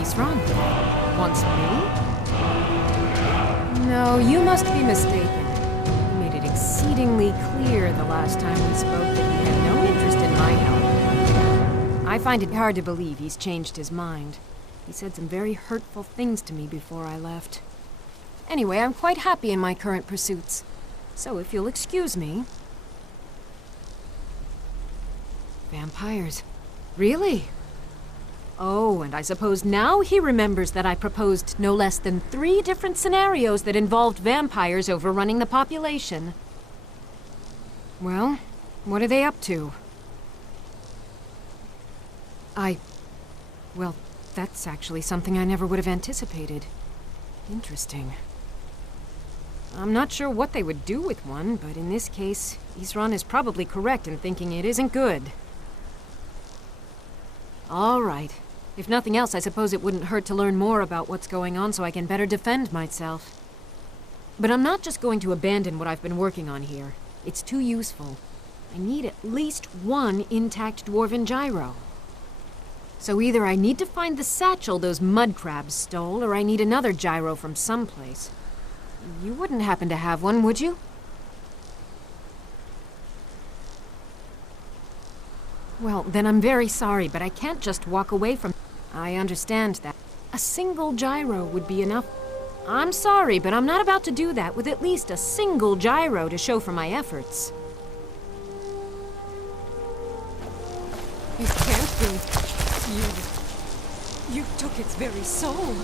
He's wrong. Wants me? No, you must be mistaken. He made it exceedingly clear the last time we spoke that he had no interest in my help. I find it hard to believe he's changed his mind. He said some very hurtful things to me before I left. Anyway, I'm quite happy in my current pursuits. So if you'll excuse me... Vampires. Really? Oh, and I suppose now he remembers that I proposed no less than 3 different scenarios that involved vampires overrunning the population. Well, what are they up to? Well, that's actually something I never would have anticipated. Interesting. I'm not sure what they would do with one, but in this case, Isran is probably correct in thinking it isn't good. All right. If nothing else, I suppose it wouldn't hurt to learn more about what's going on so I can better defend myself. But I'm not just going to abandon what I've been working on here. It's too useful. I need at least 1 intact dwarven gyro. So either I need to find the satchel those mud crabs stole, or I need another gyro from someplace. You wouldn't happen to have one, would you? Well, then I'm very sorry, but I can't just walk away from... I understand that. A single gyro would be enough. I'm sorry, but I'm not about to do that with at least a single gyro to show for my efforts. It can't be. You took its very soul.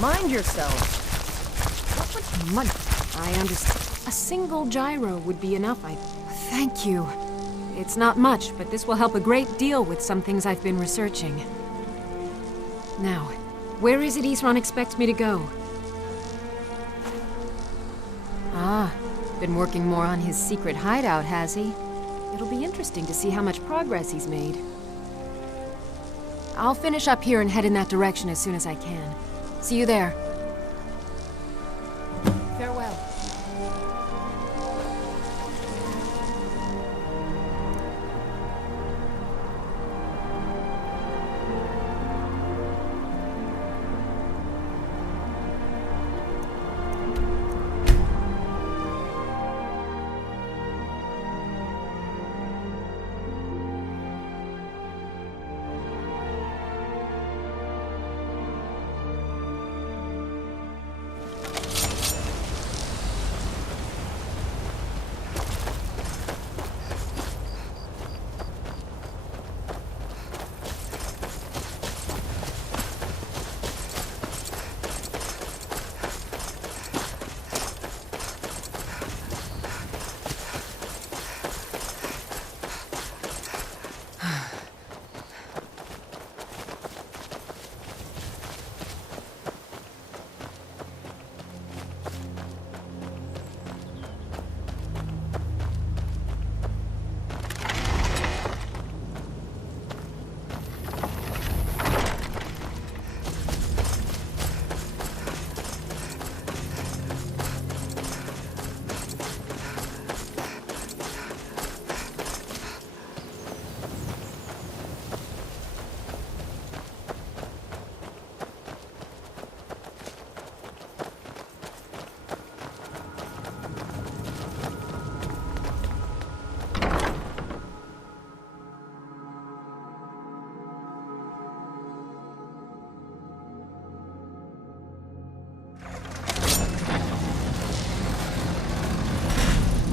Mind yourself. What was mud? I understand. A single gyro would be enough, Thank you. It's not much, but this will help a great deal with some things I've been researching. Now, where is it Isran expects me to go? Ah, been working more on his secret hideout, has he? It'll be interesting to see how much progress he's made. I'll finish up here and head in that direction as soon as I can. See you there. Farewell.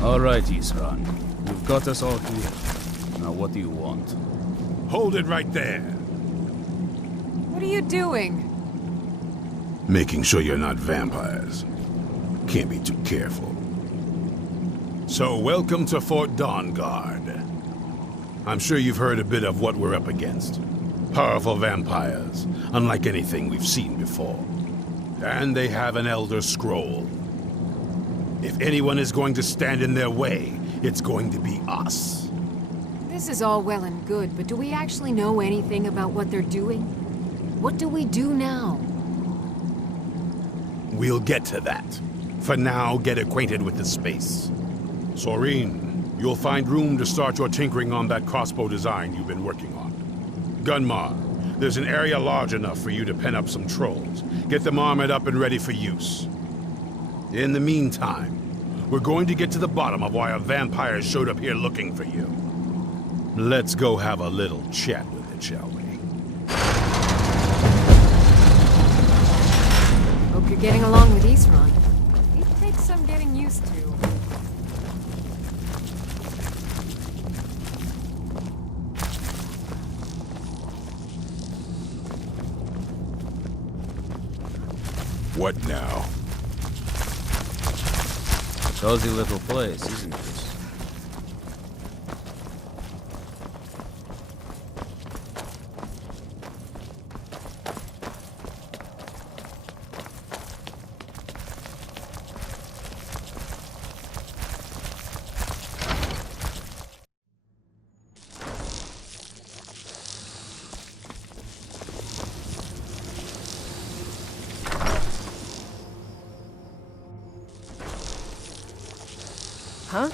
All right, Isran. You've got us all here. Now what do you want? Hold it right there. What are you doing? Making sure you're not vampires. Can't be too careful. So, welcome to Fort Dawnguard. I'm sure you've heard a bit of what we're up against. Powerful vampires, unlike anything we've seen before. And they have an Elder Scroll. If anyone is going to stand in their way, it's going to be us. This is all well and good, but do we actually know anything about what they're doing? What do we do now? We'll get to that. For now, get acquainted with the space. Soreen, you'll find room to start your tinkering on that crossbow design you've been working on. Gunmar, there's an area large enough for you to pen up some trolls. Get them armored up and ready for use. In the meantime, we're going to get to the bottom of why a vampire showed up here looking for you. Let's go have a little chat with it, shall we? Hope you're getting along with Isran. It takes some getting used to. What now? Cozy little place, isn't it? Huh?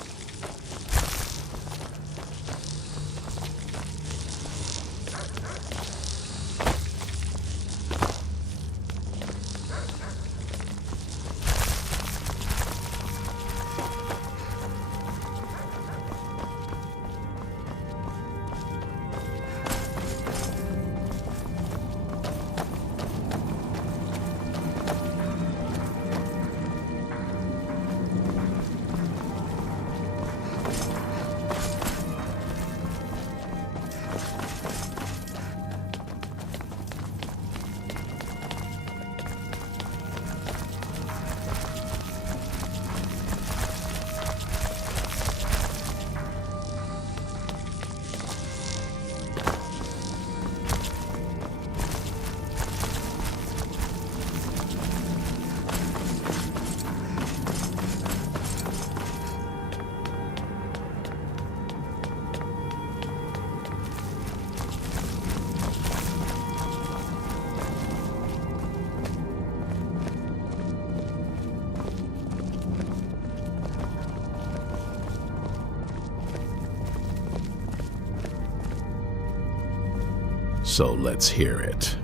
So let's hear it.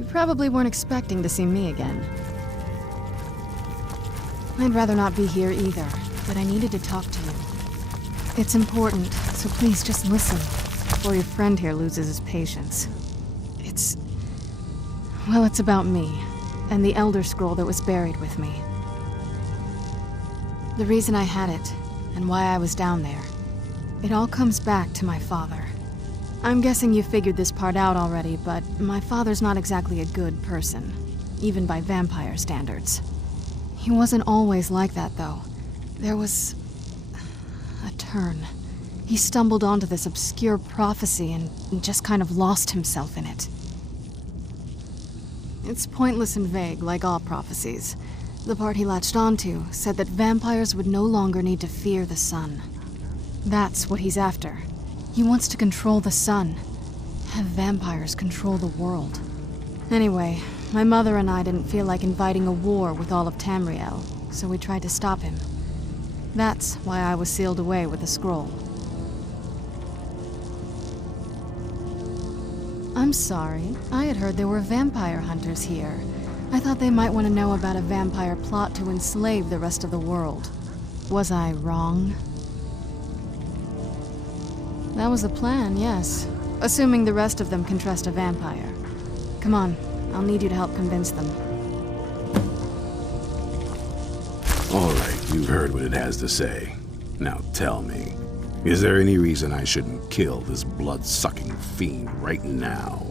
You probably weren't expecting to see me again. I'd rather not be here either, but I needed to talk to you. It's important, so please just listen, before your friend here loses his patience. Well, it's about me, and the Elder Scroll that was buried with me. The reason I had it, and why I was down there. It all comes back to my father. I'm guessing you figured this part out already, but my father's not exactly a good person, even by vampire standards. He wasn't always like that, though. There was a turn. He stumbled onto this obscure prophecy and just kind of lost himself in it. It's pointless and vague, like all prophecies. The part he latched onto said that vampires would no longer need to fear the sun. That's what he's after. He wants to control the sun. Have vampires control the world. Anyway, my mother and I didn't feel like inviting a war with all of Tamriel, so we tried to stop him. That's why I was sealed away with the scroll. I'm sorry. I had heard there were vampire hunters here. I thought they might want to know about a vampire plot to enslave the rest of the world. Was I wrong? That was the plan, yes. Assuming the rest of them can trust a vampire. Come on, I'll need you to help convince them. All right, you've heard what it has to say. Now tell me, is there any reason I shouldn't kill this blood-sucking fiend right now?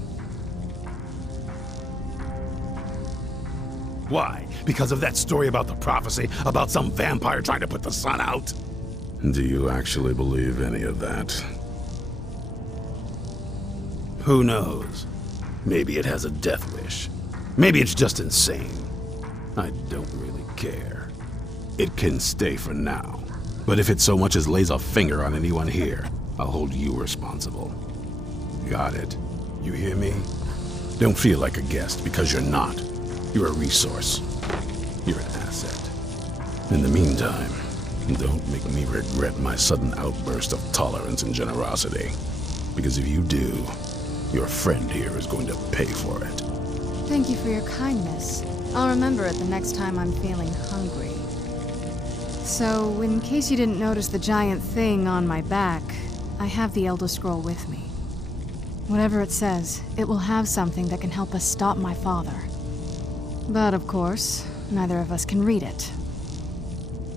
Why? Because of that story about the prophecy? About some vampire trying to put the sun out? Do you actually believe any of that? Who knows? Maybe it has a death wish. Maybe it's just insane. I don't really care. It can stay for now. But if it so much as lays a finger on anyone here, I'll hold you responsible. Got it? You hear me? Don't feel like a guest, because you're not. You're a resource. You're an asset. In the meantime, don't make me regret my sudden outburst of tolerance and generosity. Because if you do, your friend here is going to pay for it. Thank you for your kindness. I'll remember it the next time I'm feeling hungry. So, in case you didn't notice the giant thing on my back, I have the Elder Scroll with me. Whatever it says, it will have something that can help us stop my father. But of course, neither of us can read it.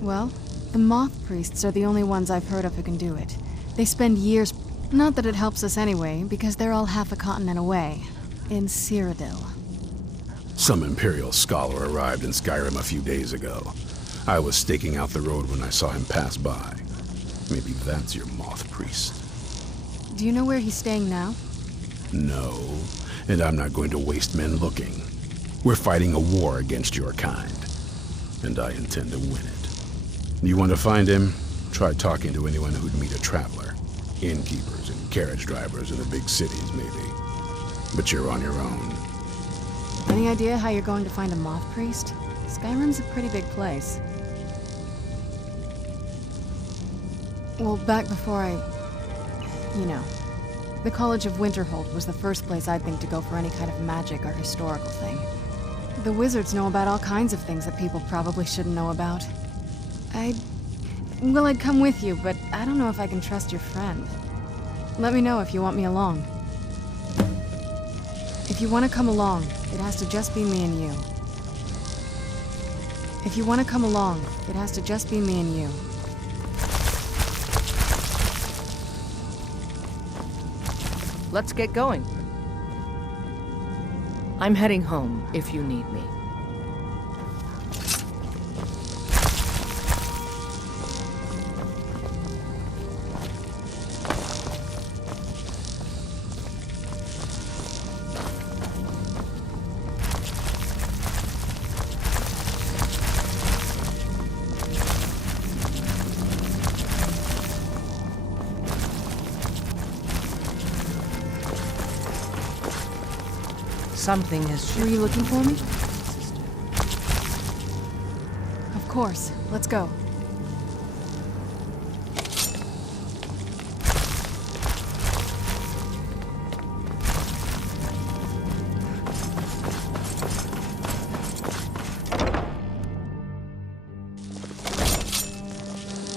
Well, the Moth Priests are the only ones I've heard of who can do it. They spend years... Not that it helps us anyway, because they're all half a continent away. In Cyrodiil. Some Imperial scholar arrived in Skyrim a few days ago. I was staking out the road when I saw him pass by. Maybe that's your Moth Priest. Do you know where he's staying now? No, and I'm not going to waste men looking. We're fighting a war against your kind, and I intend to win it. You want to find him? Try talking to anyone who'd meet a traveler. Innkeepers and carriage drivers in the big cities, maybe. But you're on your own. Any idea how you're going to find a Moth Priest? Skyrim's a pretty big place. Well, back before you know. The College of Winterhold was the first place I'd think to go for any kind of magic or historical thing. The wizards know about all kinds of things that people probably shouldn't know about. I'd come with you, but I don't know if I can trust your friend. Let me know if you want me along. If you want to come along, it has to just be me and you. If you want to come along, it has to just be me and you. Let's get going. I'm heading home if you need me. Something has Were you looking for me? Of course. Let's go.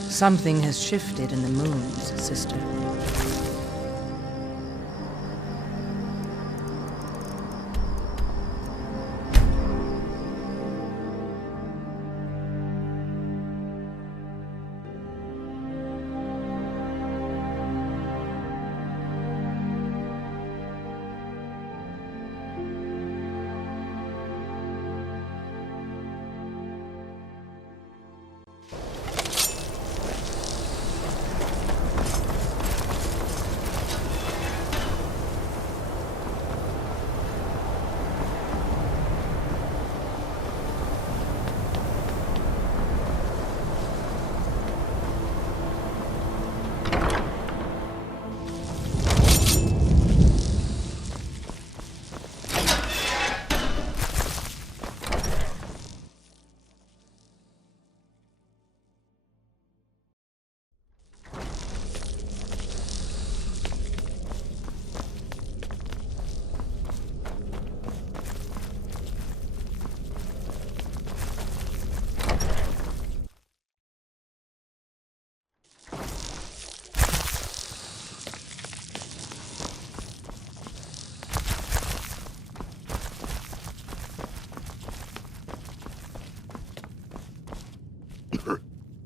Something has shifted in the moons, sister.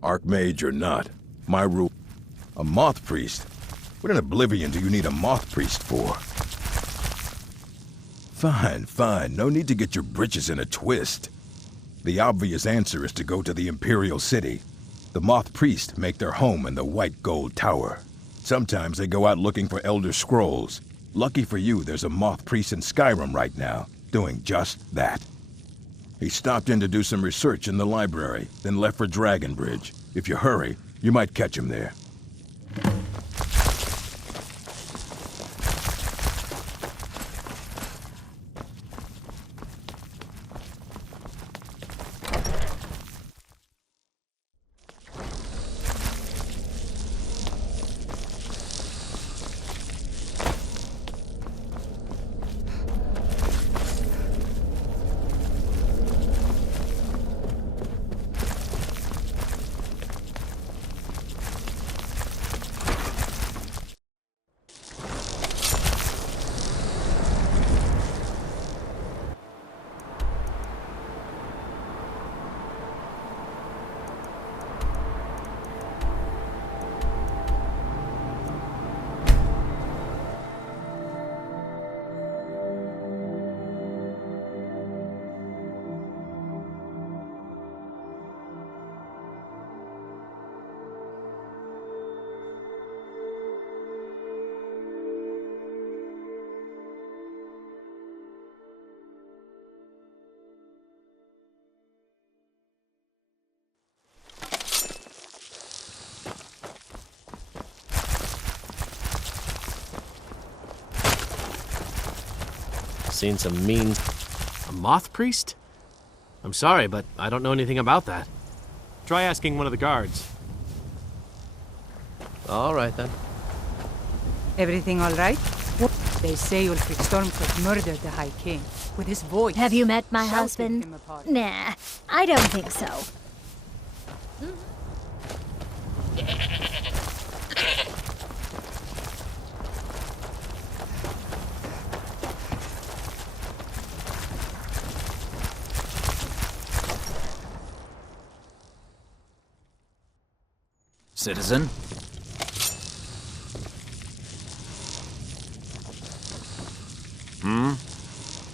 Archmage or not, my rule... A Moth Priest? What in Oblivion do you need a Moth Priest for? Fine, fine. No need to get your britches in a twist. The obvious answer is to go to the Imperial City. The Moth Priest make their home in the White Gold Tower. Sometimes they go out looking for Elder Scrolls. Lucky for you, there's a Moth Priest in Skyrim right now, doing just that. He stopped in to do some research in the library, then left for Dragonbridge. If you hurry, you might catch him there. Seen some mean... A moth priest? I'm sorry, but I don't know anything about that. Try asking one of the guards. All right, then. Everything all right? They say Ulfric Stormcloak murdered the High King. With his voice. Have you met my shouted husband? him apart. Nah, I don't think so. Citizen?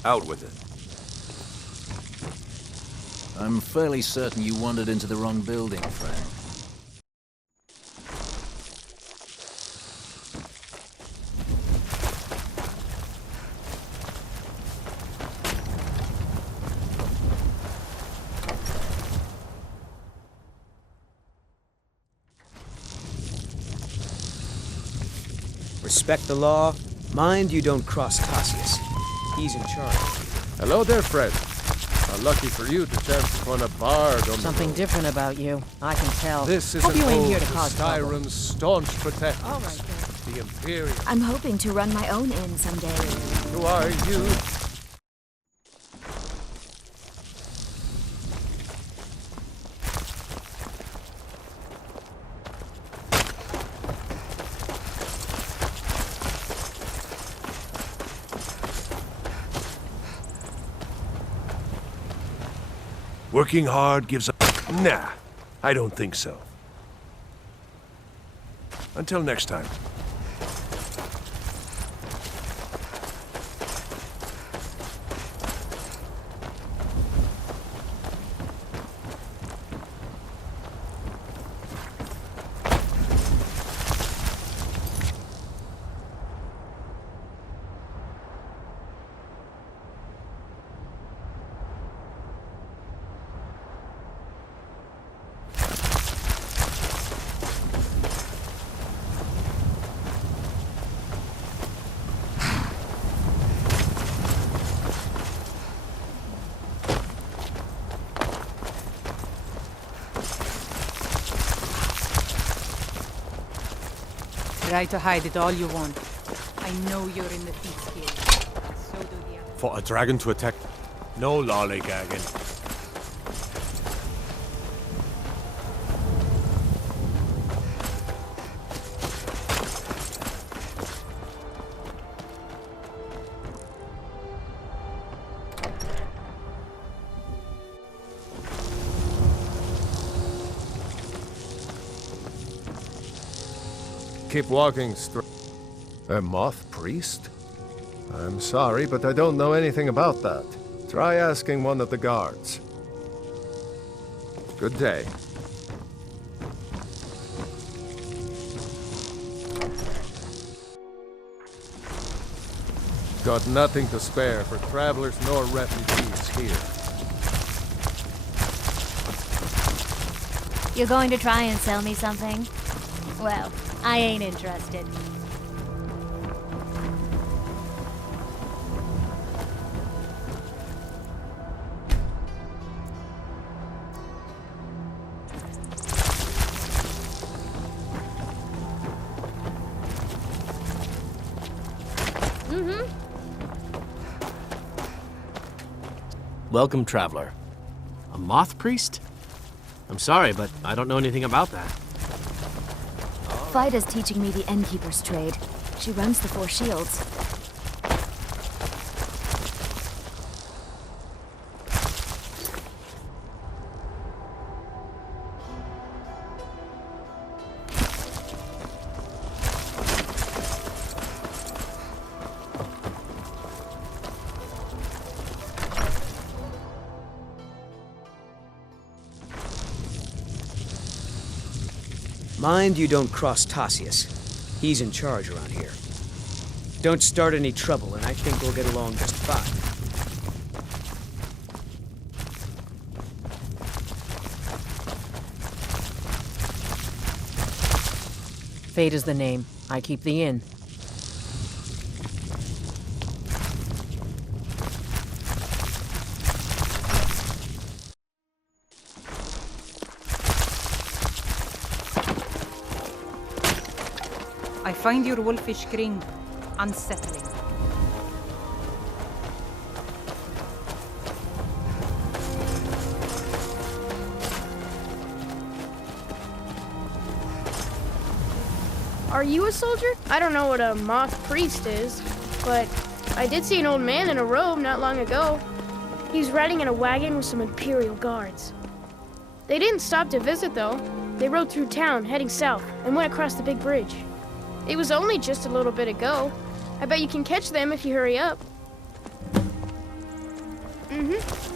Out with it. I'm fairly certain you wandered into the wrong building, friend. Respect the law. Mind you don't cross Cassius. He's in charge. Hello there, friend. How lucky for you to chance upon a bard on Something different about you, I can tell. This is Hope an you ain't ode here to to cause trouble. Skyrim's staunch protectors. All right, then. The Imperial. I'm hoping to run my own inn someday. Who are you? Working hard gives a... Nah, I don't think so. Until next time. Try to hide it all you want. I know you're in the Thieves Guild. And so do the others. For a dragon to attack, no lollygagging. Keep walking straight. A moth priest? I'm sorry, but I don't know anything about that. Try asking one of the guards. Good day. Got nothing to spare for travelers nor refugees here. You're going to try and sell me something? Well, I ain't interested. Welcome, traveler. A moth priest? I'm sorry, but I don't know anything about that. Fida's teaching me the innkeeper's trade. She runs the Four Shields. Mind you don't cross Cassius. He's in charge around here. Don't start any trouble, and I think we'll get along just fine. Fate is the name. I keep the inn. I find your wolfish grin unsettling. Are you a soldier? I don't know what a moth priest is, but I did see an old man in a robe not long ago. He was riding in a wagon with some Imperial guards. They didn't stop to visit, though. They rode through town, heading south, and went across the big bridge. It was only just a little bit ago. I bet you can catch them if you hurry up. Mm-hmm.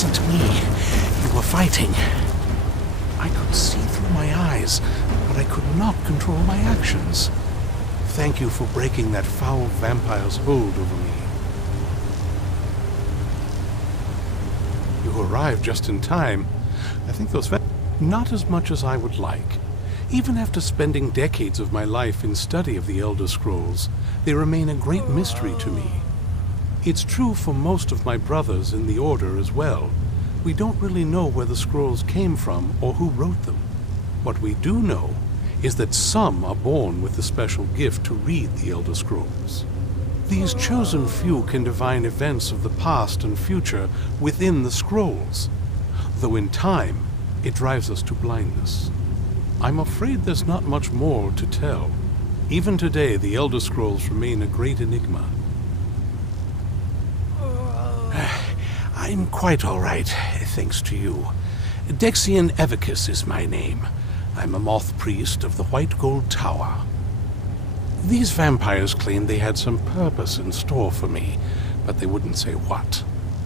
wasn't me you were fighting. I could see through my eyes, but I could not control my actions. Thank you for breaking that foul vampire's hold over me. You arrived just in time. I think those not as much as I would like. Even after spending decades of my life in study of the Elder Scrolls, they remain a great mystery to me. It's true for most of my brothers in the Order as well. We don't really know where the scrolls came from or who wrote them. What we do know is that some are born with the special gift to read the Elder Scrolls. These chosen few can divine events of the past and future within the scrolls, though in time it drives us to blindness. I'm afraid there's not much more to tell. Even today, the Elder Scrolls remain a great enigma. I'm quite all right, thanks to you. Dexian Evicus is my name. I'm a moth priest of the White Gold Tower. These vampires claimed they had some purpose in store for me, but they wouldn't say what.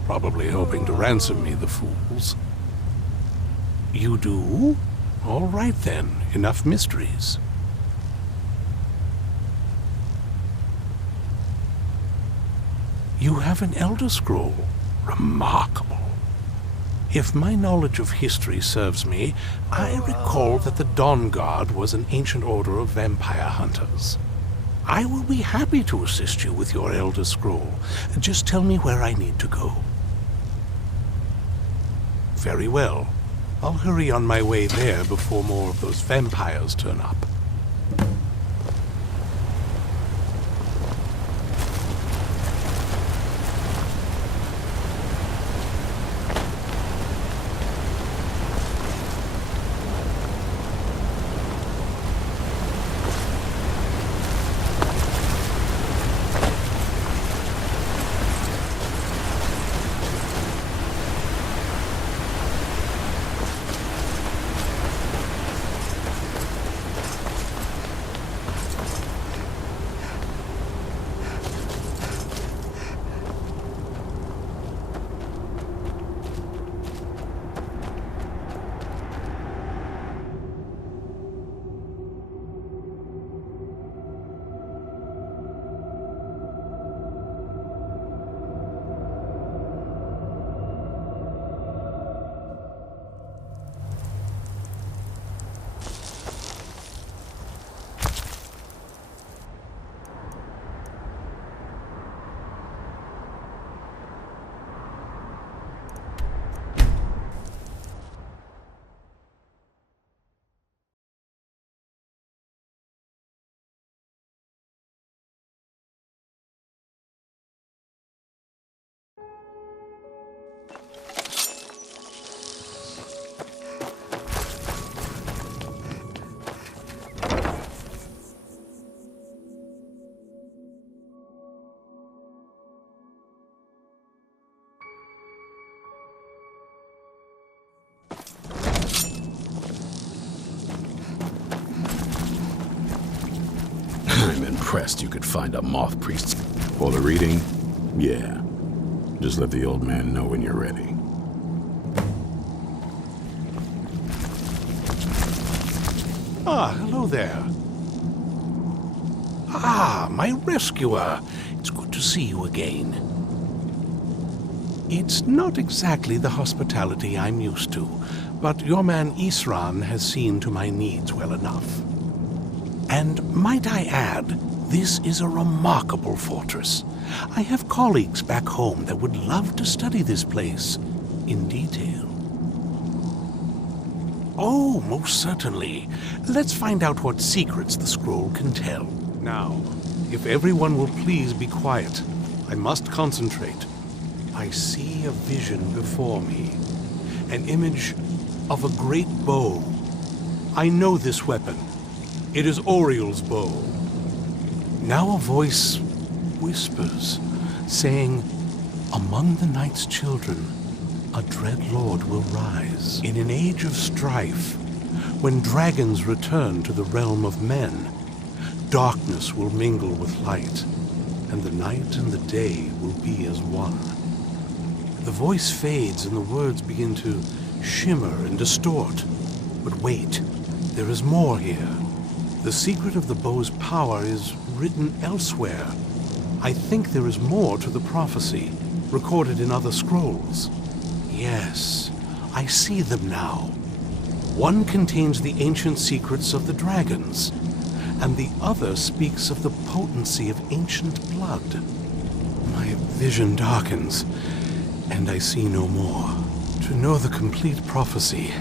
Probably hoping to ransom me, the fools. You do? All right then, enough mysteries. You have an Elder Scroll. Remarkable. If my knowledge of history serves me, I recall that the Dawnguard was an ancient order of vampire hunters. I will be happy to assist you with your Elder Scroll. Just tell me where I need to go. Very well. I'll hurry on my way there before more of those vampires turn up. I'm impressed you could find a moth priest. For the reading? Yeah. Just let the old man know when you're ready. Ah, hello there. Ah, my rescuer. It's good to see you again. It's not exactly the hospitality I'm used to, but your man Isran has seen to my needs well enough. And might I add, this is a remarkable fortress. I have colleagues back home that would love to study this place in detail. Oh, most certainly. Let's find out what secrets the scroll can tell. Now, if everyone will please be quiet, I must concentrate. I see a vision before me, an image of a great bow. I know this weapon. It is Oriel's bow. Now a voice whispers, saying, among the night's children, a dread lord will rise. In an age of strife, when dragons return to the realm of men, darkness will mingle with light, and the night and the day will be as one. The voice fades and the words begin to shimmer and distort. But wait, there is more here. The secret of the bow's power is written elsewhere. I think there is more to the prophecy, recorded in other scrolls. Yes, I see them now. One contains the ancient secrets of the dragons, and the other speaks of the potency of ancient blood. My vision darkens, and I see no more. To know the complete prophecy,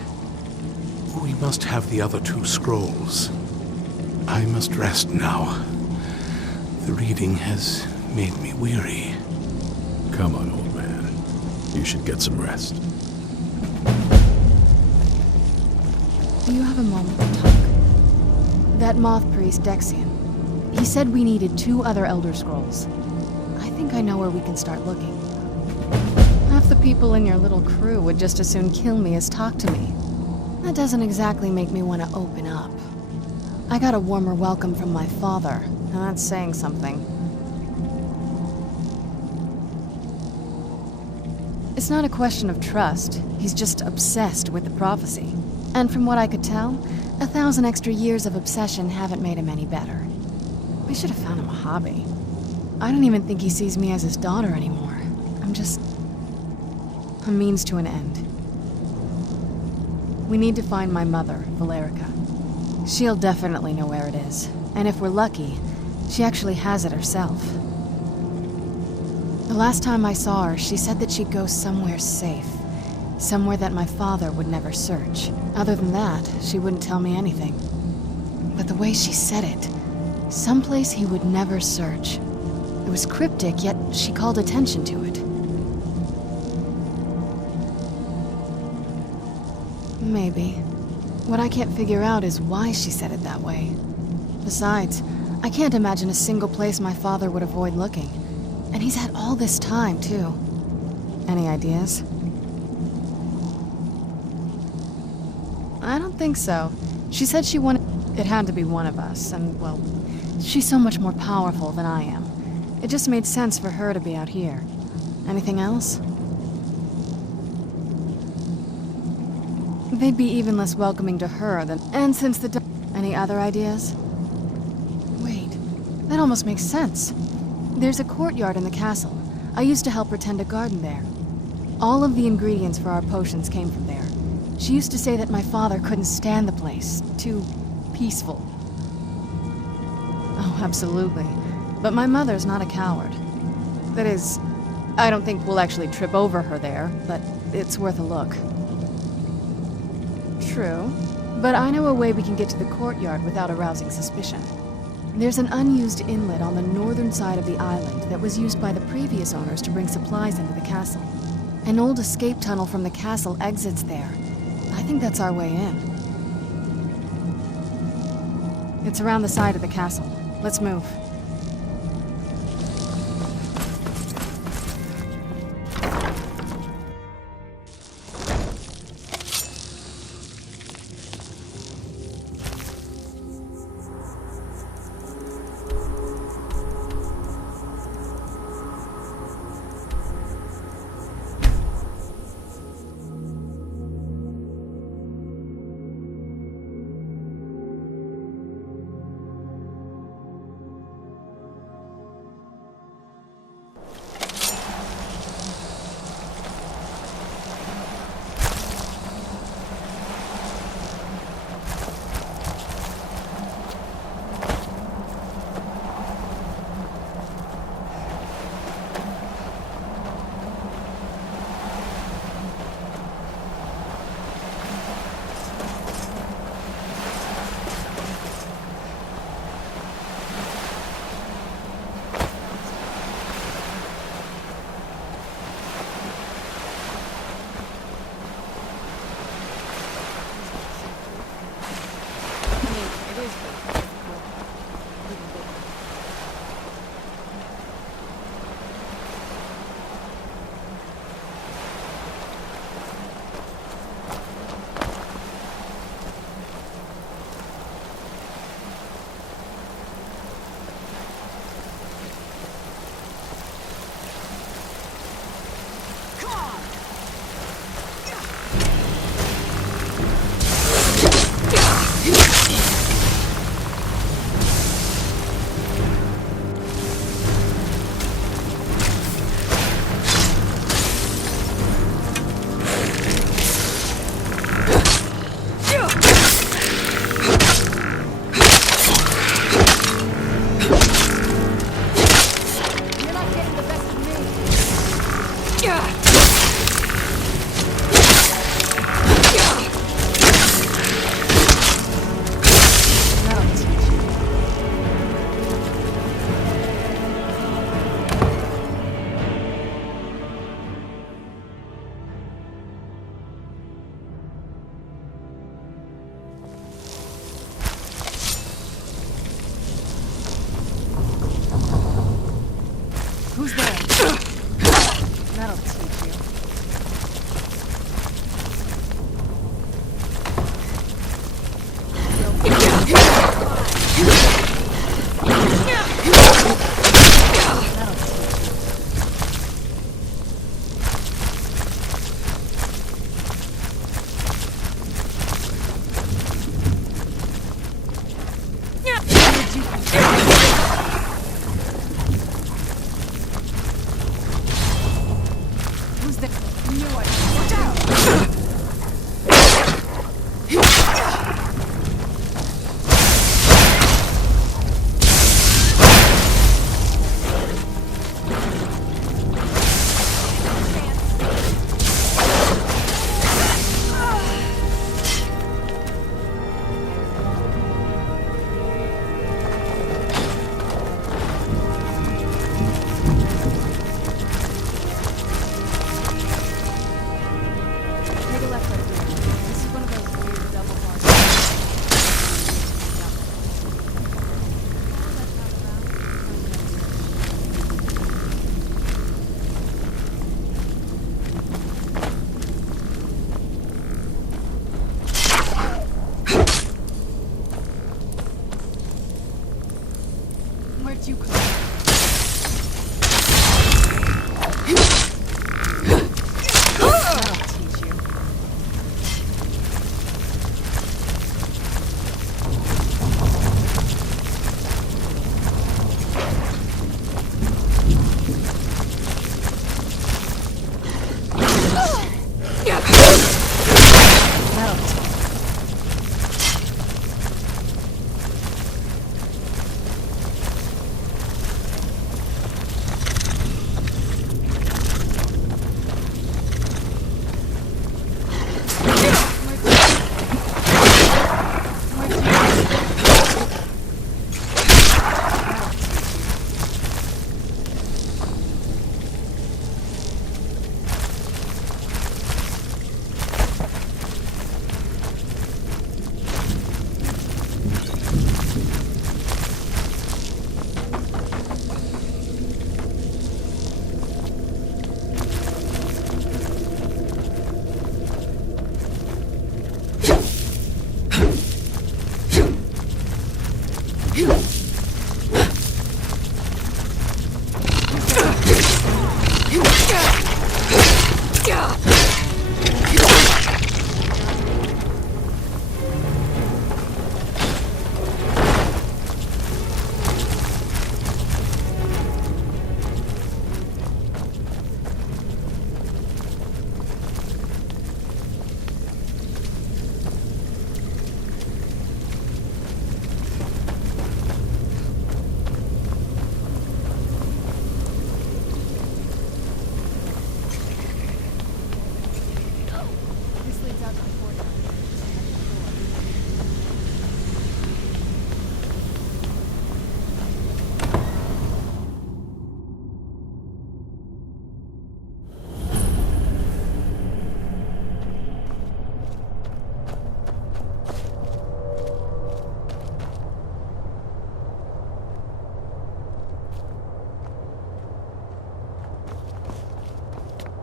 we must have the other two scrolls. I must rest now. The reading has made me weary. Come on, old man. You should get some rest. Do you have a moment to talk? That moth priest, Dexian, he said we needed 2 other Elder Scrolls. I think I know where we can start looking. Half the people in your little crew would just as soon kill me as talk to me. That doesn't exactly make me want to open up. I got a warmer welcome from my father, and that's saying something. It's not a question of trust. He's just obsessed with the prophecy. And from what I could tell, 1,000 extra years of obsession haven't made him any better. We should have found him a hobby. I don't even think he sees me as his daughter anymore. I'm just a means to an end. We need to find my mother, Valerica. She'll definitely know where it is. And if we're lucky, she actually has it herself. The last time I saw her, she said that she'd go somewhere safe. Somewhere that my father would never search. Other than that, she wouldn't tell me anything. But the way she said it, someplace he would never search. It was cryptic, yet she called attention to it. Maybe. What I can't figure out is why she said it that way. Besides, I can't imagine a single place my father would avoid looking. And he's had all this time, too. Any ideas? I don't think so. She said she wanted... It had to be one of us, and, well, she's so much more powerful than I am. It just made sense for her to be out here. Anything else? They'd be even less welcoming to her than... And since the... Any other ideas? Wait, that almost makes sense. There's a courtyard in the castle. I used to help her tend a garden there. All of the ingredients for our potions came from there. She used to say that my father couldn't stand the place. Too peaceful. Oh, absolutely. But my mother's not a coward. That is, I don't think we'll actually trip over her there, but it's worth a look. True. But I know a way we can get to the courtyard without arousing suspicion. There's an unused inlet on the northern side of the island that was used by the previous owners to bring supplies into the castle. An old escape tunnel from the castle exits there. I think that's our way in. It's around the side of the castle. Let's move. did you come?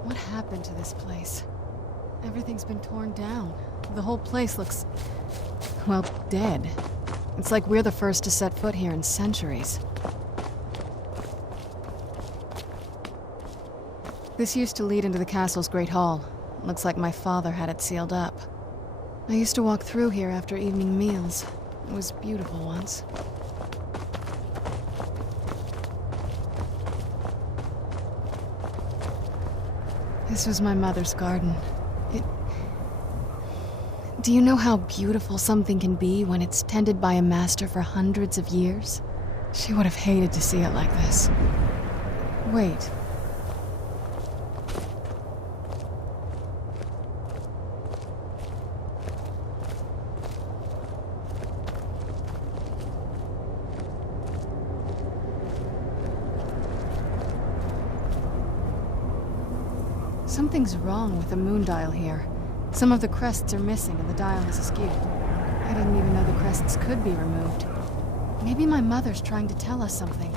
What happened to this place? Everything's been torn down. The whole place looks, well, dead. It's like we're the first to set foot here in centuries. This used to lead into the castle's great hall. Looks like my father had it sealed up. I used to walk through here after evening meals. It was beautiful once. This was my mother's garden. Do you know how beautiful something can be when it's tended by a master for hundreds of years? She would have hated to see it like this. Wait. Something's wrong with the moon dial here. Some of the crests are missing and the dial is askew. I didn't even know the crests could be removed. Maybe my mother's trying to tell us something.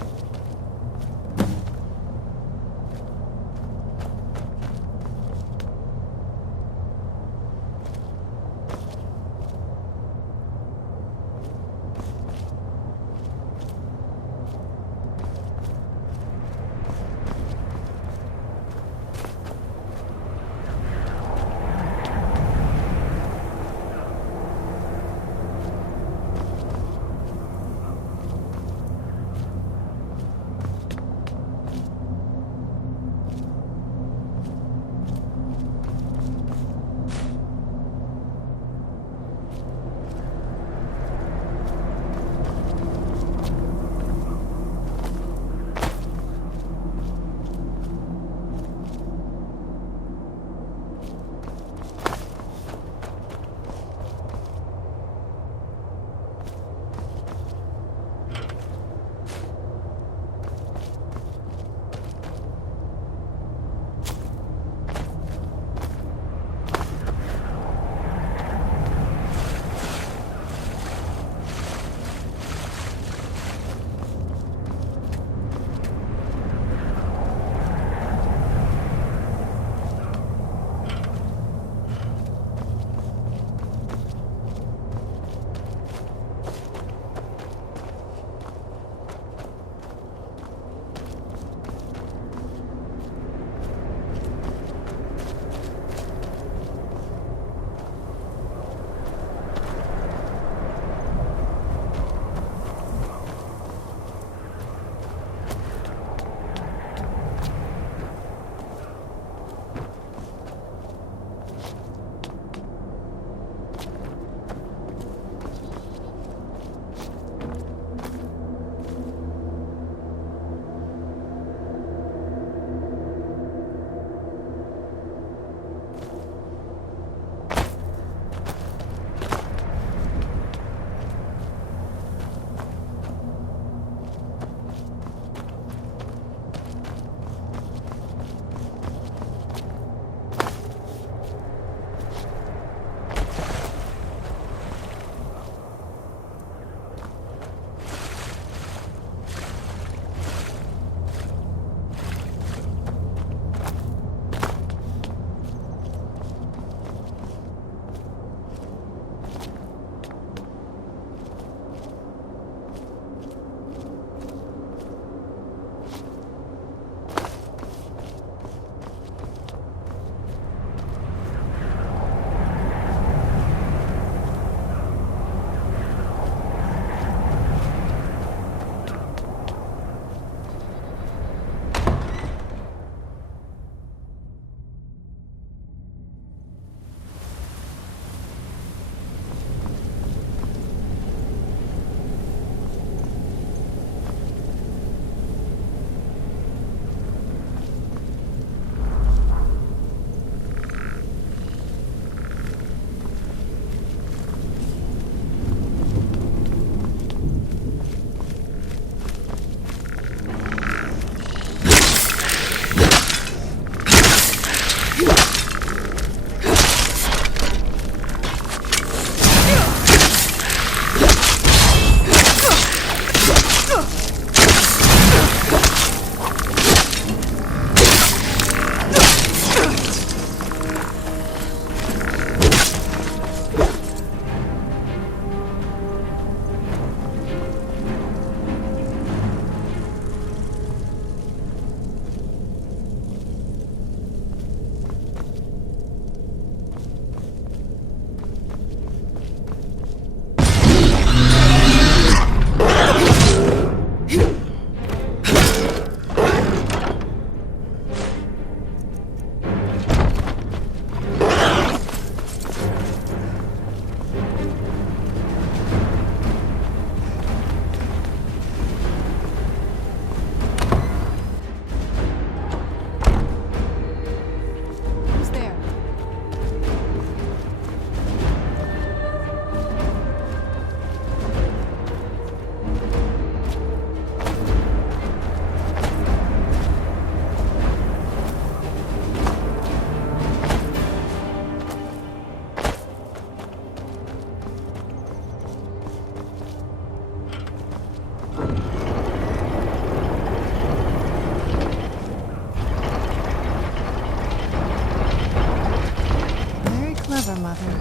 Clever, Mother.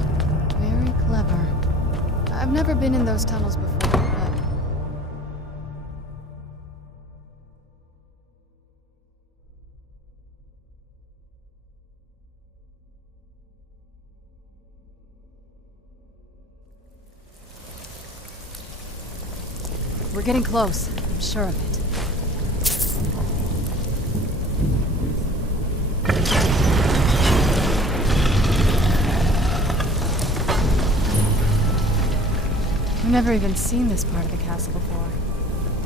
Very clever. I've never been in those tunnels before, but... We're getting close. I'm sure of it. I've never even seen this part of the castle before.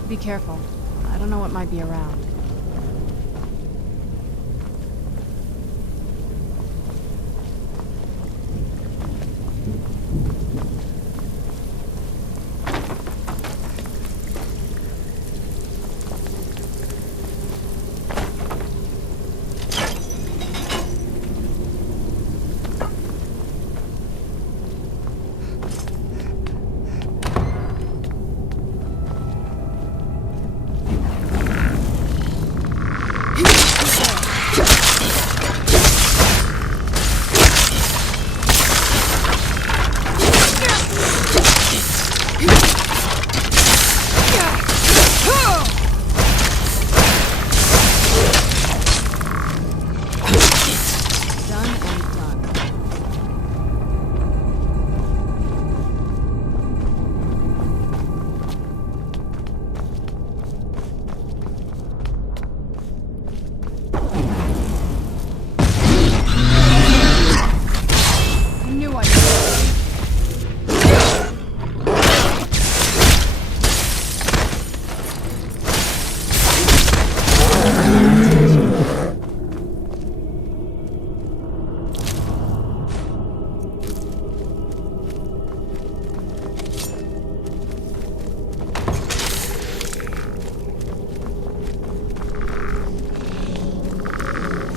Be careful. I don't know what might be around.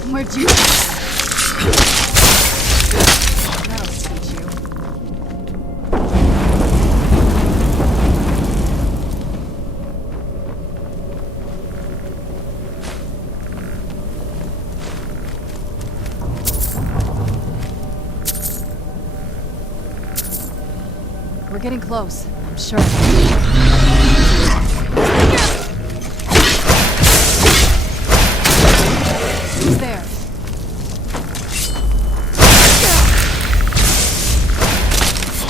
Where'd you... That'll teach you. We're getting close, I'm sure. Who's there?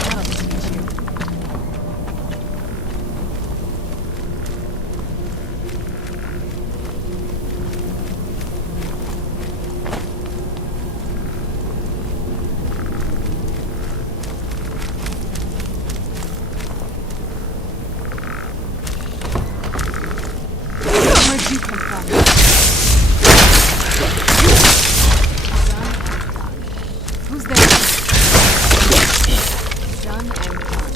That'll teach you. Where'd you come from? Who's there? Done and done.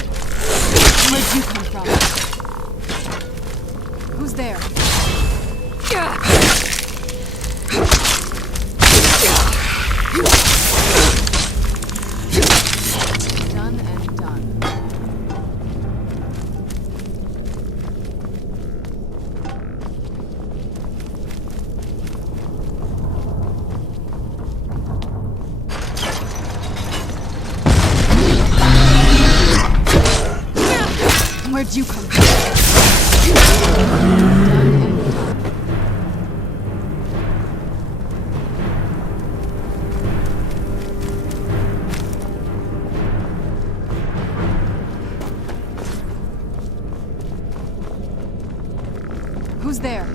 Where'd you come from? Who's there? Done and done. Where'd you come from? Who's there?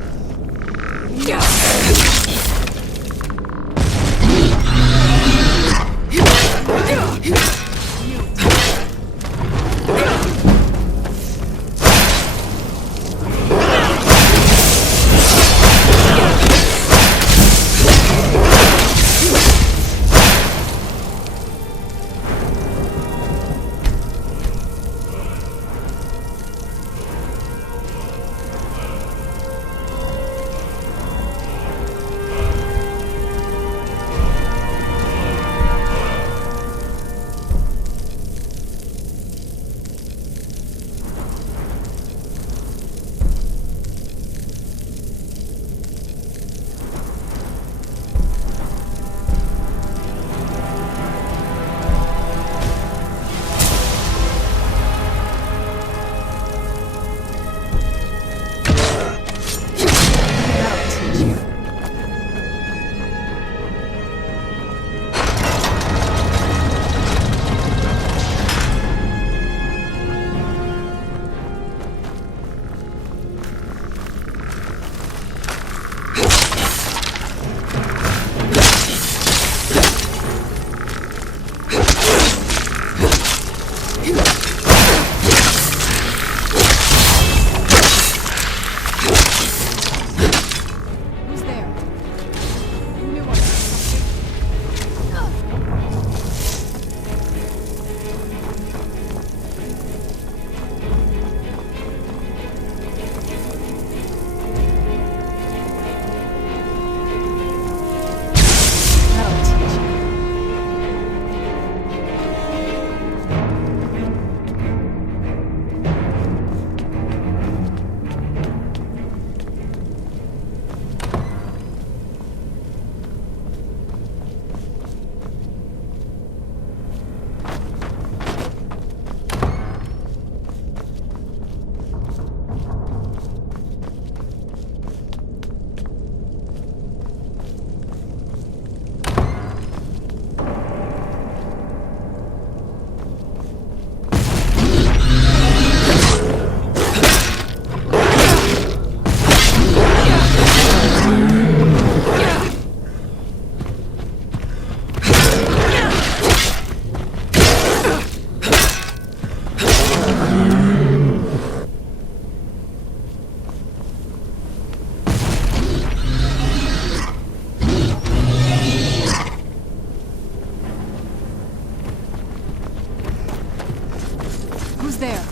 Who's there?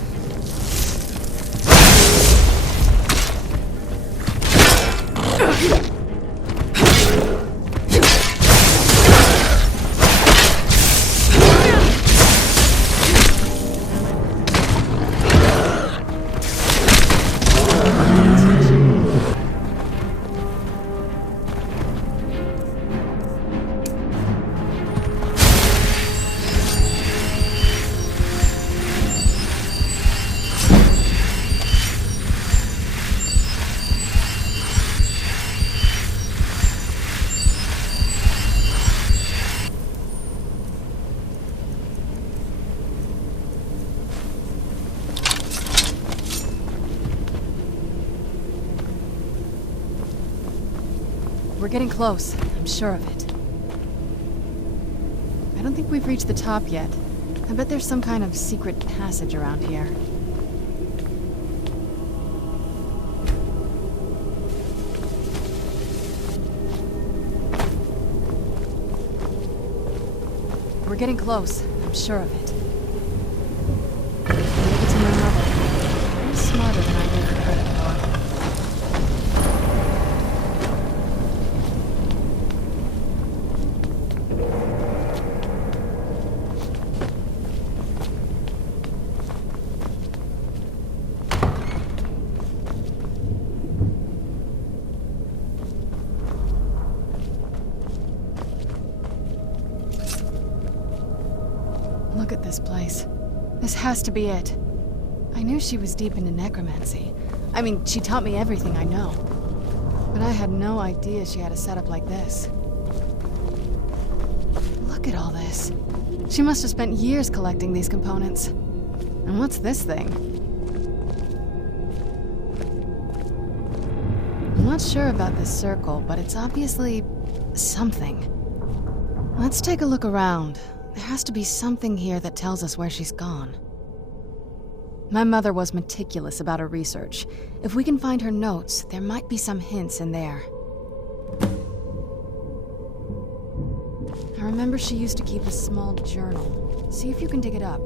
We're getting close. I'm sure of it. I don't think we've reached the top yet. I bet there's some kind of secret passage around here. We're getting close. I'm sure of it. Maybe to my mother. She's smarter than I gave her credit for. Look at this place. This has to be it. I knew she was deep into necromancy. I mean, she taught me everything I know. But I had no idea she had a setup like this. Look at all this. She must have spent years collecting these components. And what's this thing? I'm not sure about this circle, but it's obviously something. Let's take a look around. There has to be something here that tells us where she's gone. My mother was meticulous about her research. If we can find her notes, there might be some hints in there. I remember she used to keep a small journal. See if you can dig it up.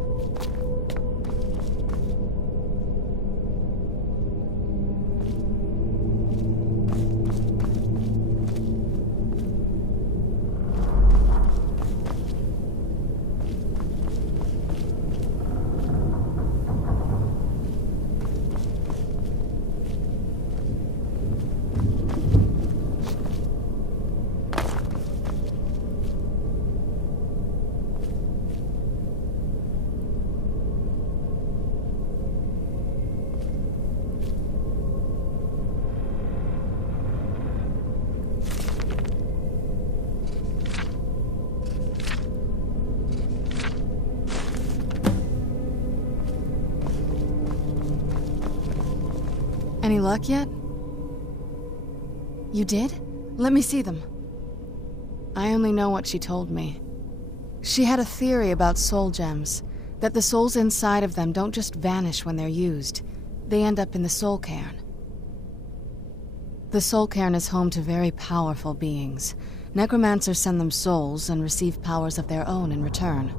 Any luck yet? You did? Let me see them. I only know what she told me. She had a theory about soul gems, that the souls inside of them don't just vanish when they're used. They end up in the soul cairn. The soul cairn is home to very powerful beings. Necromancers send them souls and receive powers of their own in return.